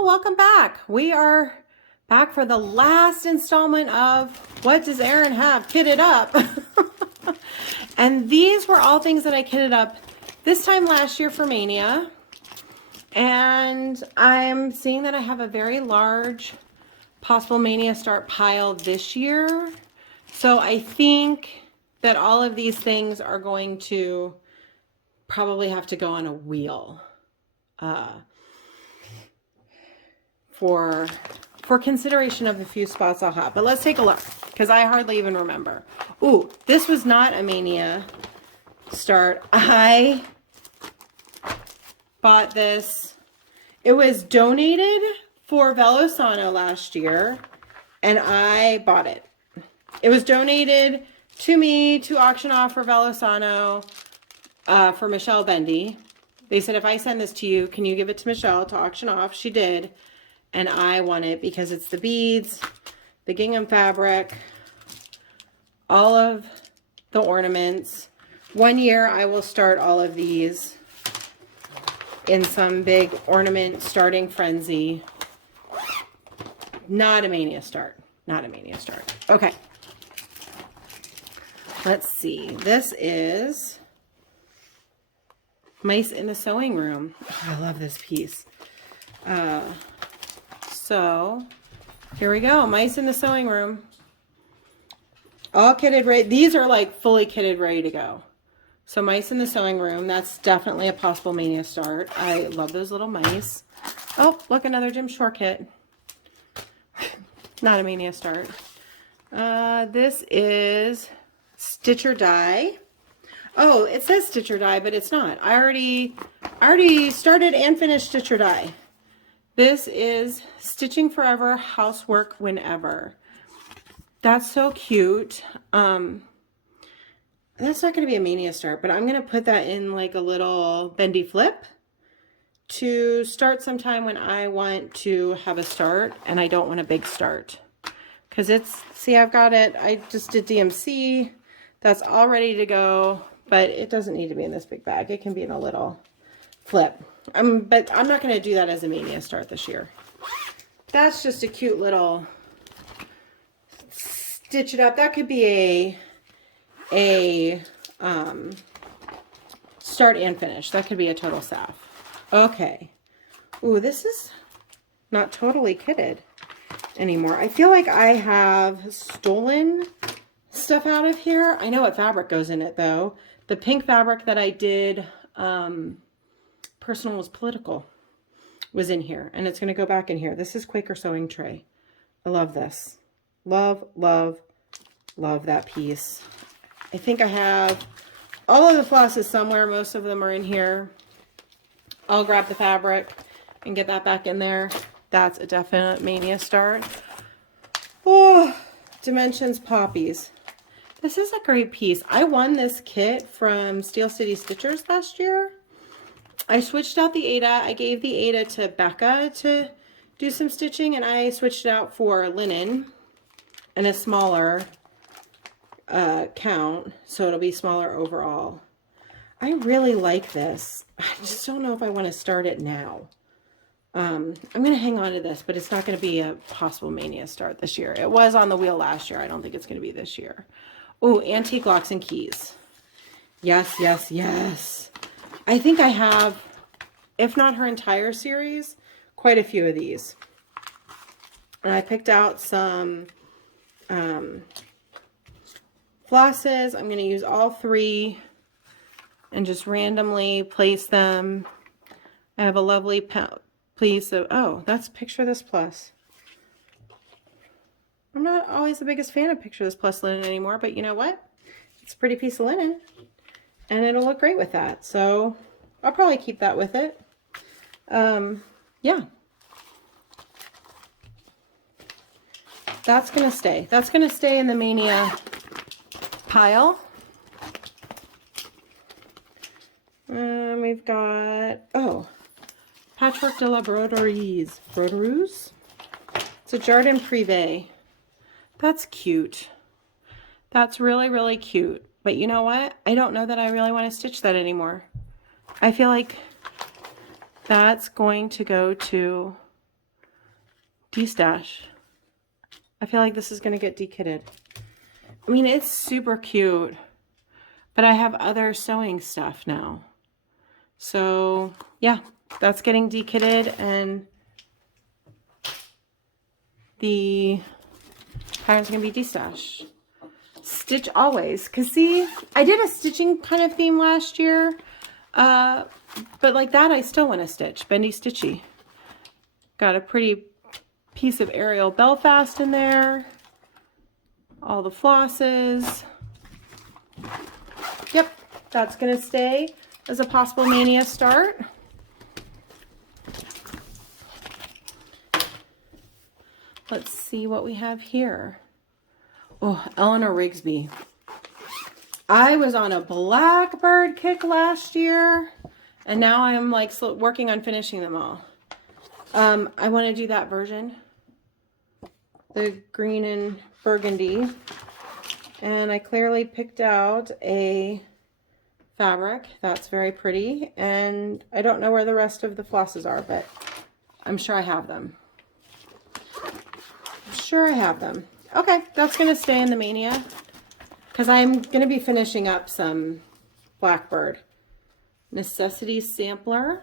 Well, welcome back. We are back for the last installment of What Does Erin Have Kitted Up? And these were all things that I kitted up this time last year for Mania. And I'm seeing that I have a very large possible Mania start pile this year. So I think that all of these things are going to probably have to go on a wheel. For consideration of a few spots I'll have. But let's take a look, because I hardly even remember. Ooh, this was not a Mania start. I bought this. It was donated for Velosano last year, and I bought it. It was donated to me to auction off for Velosano for Michelle Bendy. They said, if I send this to you, can you give it to Michelle to auction off? She did. And I want it because it's the beads, the gingham fabric, all of the ornaments. One year I will start all of these in some big ornament starting frenzy. Not a Mania start. Not a Mania start. Okay. Let's see. This is Mice in the Sewing Room. Oh, I love this piece. So here we go. Mice in the Sewing Room. All kitted ready. These are like fully kitted, ready to go. So Mice in the Sewing Room. That's definitely a possible Mania start. I love those little mice. Oh, look, another Jim Shore kit. Not a Mania start. This is Stitch or Die. Oh, it says Stitch or Die, but it's not. I already started and finished Stitch or Die. This is Stitching Forever, Housework Whenever. That's so cute. That's not going to be a Mania start, but I'm going to put that in like a little bendy flip to start sometime when I want to have a start and I don't want a big start. Because it's, see, I've got it. I just did DMC. That's all ready to go, but it doesn't need to be in this big bag. It can be in a little flip. But I'm not going to do that as a Mania start this year. That's just a cute little stitch it up. That could be a start and finish. That could be a total Saf. Okay. Ooh, this is not totally kitted anymore. I feel like I have stolen stuff out of here. I know what fabric goes in it though. The pink fabric that I did Personal was Political was in here, and it's going to go back in here. This is Quaker Sewing Tray. I love this. Love, love, love that piece. I think I have all of the flosses somewhere. Most of them are in here. I'll grab the fabric and get that back in there. That's a definite Mania start. Oh, Dimensions Poppies. This is a great piece. I won this kit from Steel City Stitchers last year. I switched out the Aida. I gave the Aida to Becca to do some stitching, and I switched it out for linen and a smaller count, so it'll be smaller overall. I really like this. I just don't know if I want to start it now. I'm going to hang on to this, but it's not going to be a possible Mania start this year. It was on the wheel last year. I don't think it's going to be this year. Oh, Antique Locks and Keys. Yes, yes, yes. I think I have, if not her entire series, quite a few of these. And I picked out some flosses. I'm going to use all three and just randomly place them. I have a lovely piece of, oh, that's Picture This Plus. I'm not always the biggest fan of Picture This Plus linen anymore, but you know what? It's a pretty piece of linen. And it'll look great with that. So I'll probably keep that with it. Yeah. That's going to stay. That's going to stay in the Mania pile. We've got, oh, Patchwork de la Broderies. Broderies? It's a Jardin Privé. That's cute. That's really, really cute. But you know what? I don't know that I really want to stitch that anymore. I feel like that's going to go to de-stash. I feel like this is going to get de-kitted. I mean, it's super cute, but I have other sewing stuff now. So yeah, that's getting de-kitted, and the pattern's going to be de-stash. Stitch always. Because see, I did a stitching kind of theme last year. But like that, I still want to stitch. Bendy Stitchy. Got a pretty piece of Ariel Belfast in there. All the flosses. Yep, that's going to stay as a possible mania start. Let's see what we have here. Oh, Eleanor Rigsby. I was on a Blackbird kick last year, and now I'm like working on finishing them all. I want to do that version, the green and burgundy, and I clearly picked out a fabric that's very pretty, and I don't know where the rest of the flosses are, but I'm sure I have them. Okay, that's going to stay in the mania because I'm going to be finishing up some Blackbird. Necessity sampler.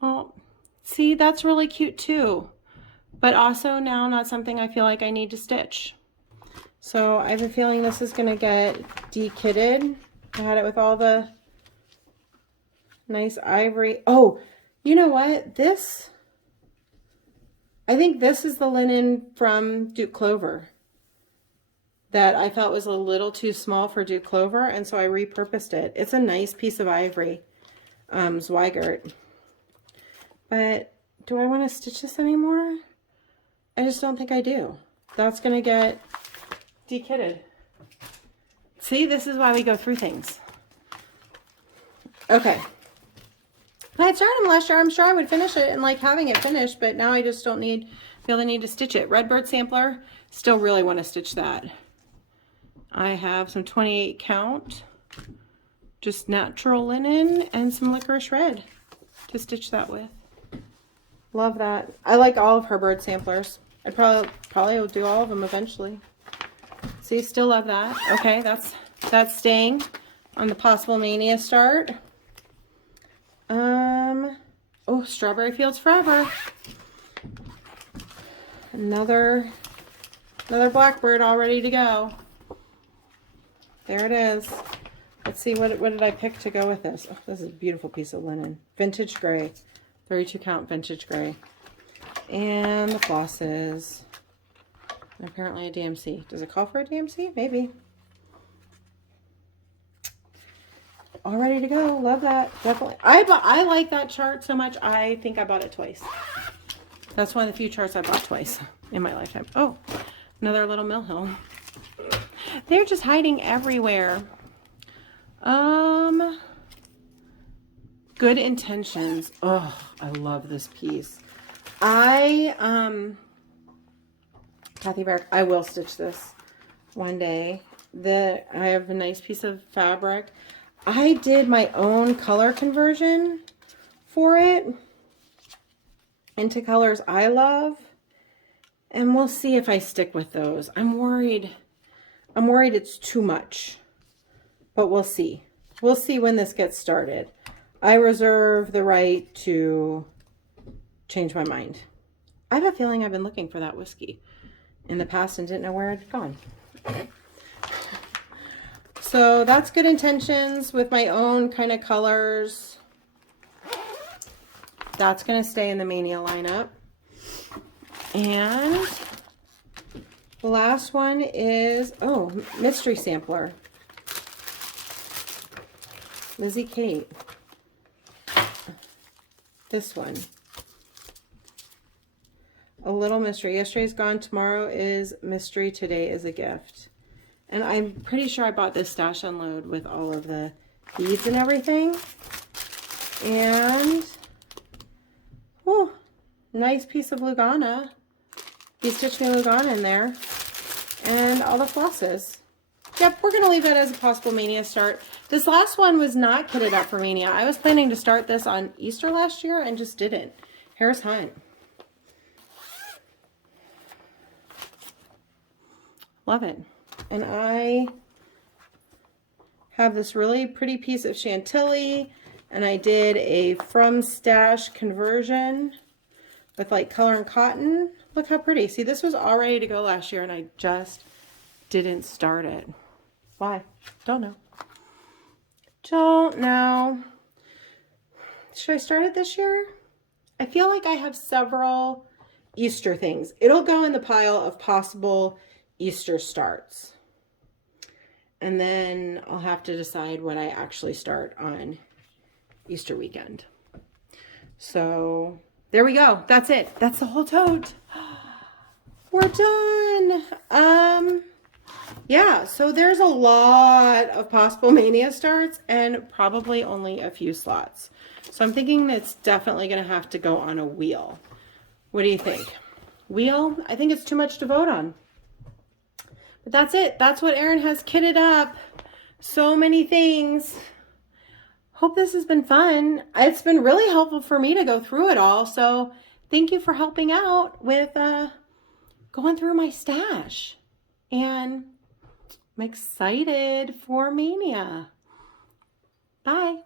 Well, see, that's really cute too, but also now not something I feel like I need to stitch. So I have a feeling this is going to get de-kitted. I had it with all the nice ivory. Oh, you know what? I think this is the linen from Duke Clover that I felt was a little too small for Duke Clover, and so I repurposed it. It's a nice piece of ivory, Zweigart. But do I want to stitch this anymore? I just don't think I do. That's going to get de-kitted. See, this is why we go through things. Okay. I had started them last year. I'm sure I would finish it and like having it finished, but now I just don't feel the need to stitch it. Redbird sampler, still really want to stitch that. I have some 28 count, just natural linen, and some licorice red to stitch that with. Love that. I like all of her bird samplers. I probably will do all of them eventually. See, still love that. Okay, that's staying on the possible mania start. Oh, Strawberry Fields Forever. Another Blackbird all ready to go. There it is. Let's see, what did I pick to go with this? Oh, this is a beautiful piece of linen. Vintage gray. 32 count vintage gray. And the flosses. And apparently a DMC. Does it call for a DMC? Maybe. All ready to go. Love that. Definitely. I like that chart so much, I think I bought it twice. That's one of the few charts I bought twice in my lifetime. Oh, another little Mill Hill. They're just hiding everywhere. Good Intentions. Oh, I love this piece. Kathy Barrick, I will stitch this one day. I have a nice piece of fabric. I did my own color conversion for it into colors I love, and we'll see if I stick with those. I'm worried it's too much, but we'll see. We'll see when this gets started. I reserve the right to change my mind. I have a feeling I've been looking for that whiskey in the past and didn't know where it had gone. So that's Good Intentions with my own kind of colors. That's going to stay in the Mania lineup. And the last one is, oh, Mystery Sampler. Lizzie Kate. This one. A Little Mystery. Yesterday's gone. Tomorrow is mystery. Today is a gift. And I'm pretty sure I bought this Stash Unload with all of the beads and everything. And, oh, nice piece of Lugana. He stitched me Lugana in there. And all the flosses. Yep, we're going to leave that as a possible Mania start. This last one was not kitted up for Mania. I was planning to start this on Easter last year and just didn't. Harris Hunt. Love it. And I have this really pretty piece of Chantilly, and I did a from stash conversion with like color and cotton. Look how pretty. See, this was all ready to go last year and I just didn't start it. Why? Don't know. Don't know. Should I start it this year? I feel like I have several Easter things. It'll go in the pile of possible Easter starts. And then I'll have to decide what I actually start on Easter weekend. So there we go. That's it. That's the whole tote. We're done. Yeah, so there's a lot of possible Mania starts and probably only a few slots. So I'm thinking it's definitely going to have to go on a wheel. What do you think? Wheel? I think it's too much to vote on. But that's it. That's what Erin has kitted up. So many things. Hope this has been fun. It's been really helpful for me to go through it all. So thank you for helping out with going through my stash. And I'm excited for Mania. Bye.